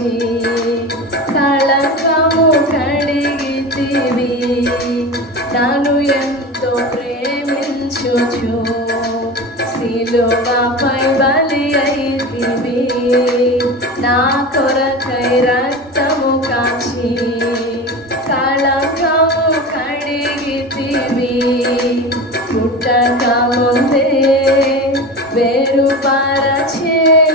ಮುಚ್ಚಿ ಕಳಂಕವು ಕಡಿಗಿತೀವಿ ನಾನು ಎಂತೋ ಪ್ರೇಮಿಸುಚು ಸಿಲುವ ಪೈ ಬಲಿಯೈತಿವಿ నా కొరకై రక్తము కాచి. కళకము కడిగితివి. పుట్టక ముందే వేరు పరచే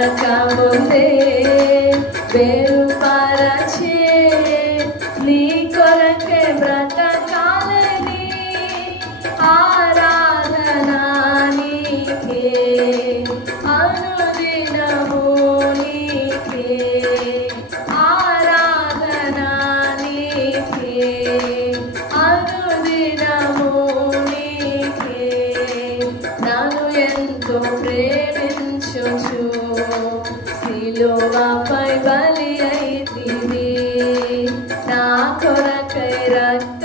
పుట్టక ముందే వేరు సిలువపై బలి అయితివి. నా కొరకై రక్తము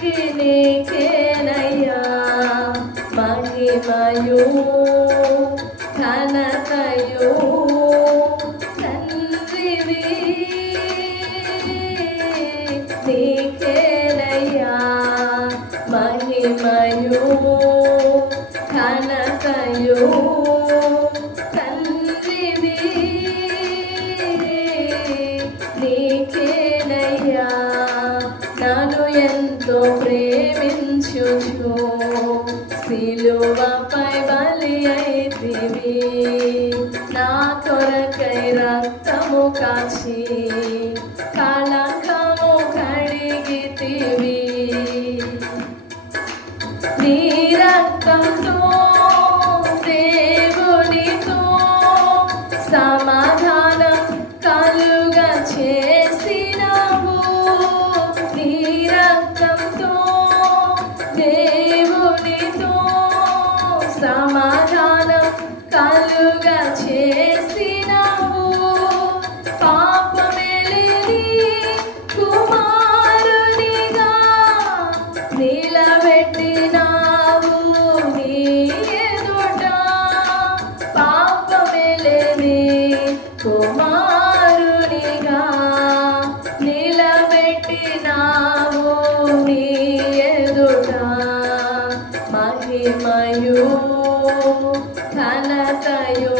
ఎప్పటికీ నీకేనయ్యా మహిమయు ఘనతయు తండ్రివి. నీకేనయ్యా మహిమయు ఘనతయు తండ్రివి. నీకేనయ్యా ఎంతో ప్రేమించుచు సిలువపై బలి అయితివి. నా కొరకై రక్తము కాచి కళంకము మహిమయు ఘనతయు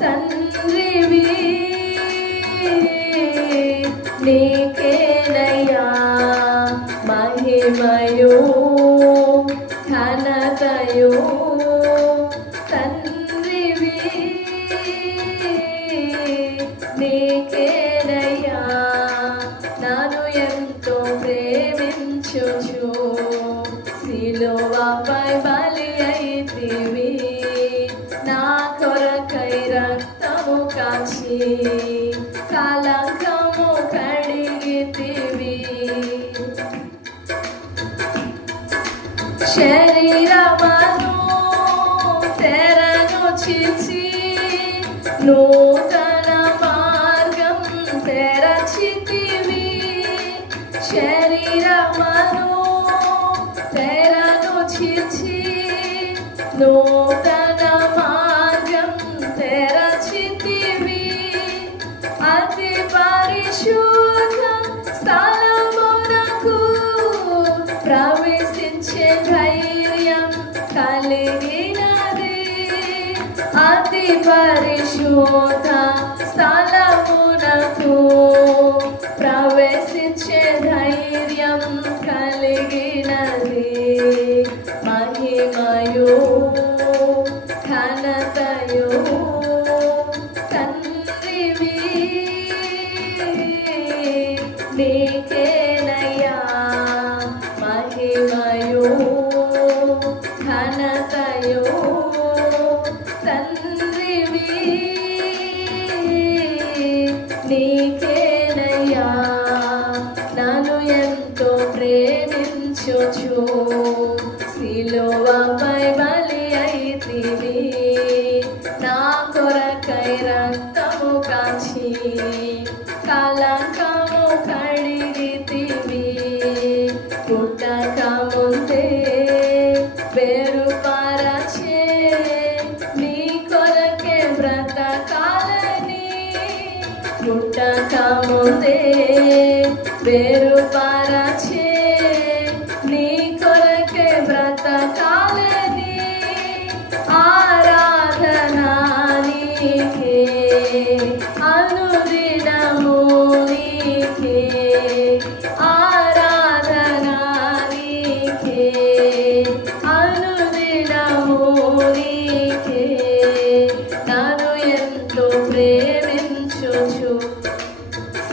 తండ్రివి నీకేనయా మహిమయో. సిలువపై బలి అయితివి నా కొరకై రక్తము కాచి కలంకము కడిగితివి శరీరమను తెరను చిచి నూతన మార్గం తెరచితి. అతి పరిశోధ స్థలమునకు ప్రవేశించే ధైర్యం కలిగినది. మహిమయు ఘనతయు తండ్రివి నీకేనయ్యా. మహిమయు ఘనతయో సిలువపై బలి అయితివి నా కొరకై రక్తము కాచి కలంకము కడిగితివి పుట్టక ముందే పేరు పరచే నీ కొరకే బ్రతకాలని పుట్టక ముందే పేరు పరచే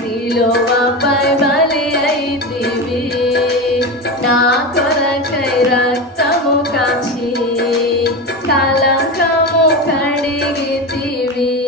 silo va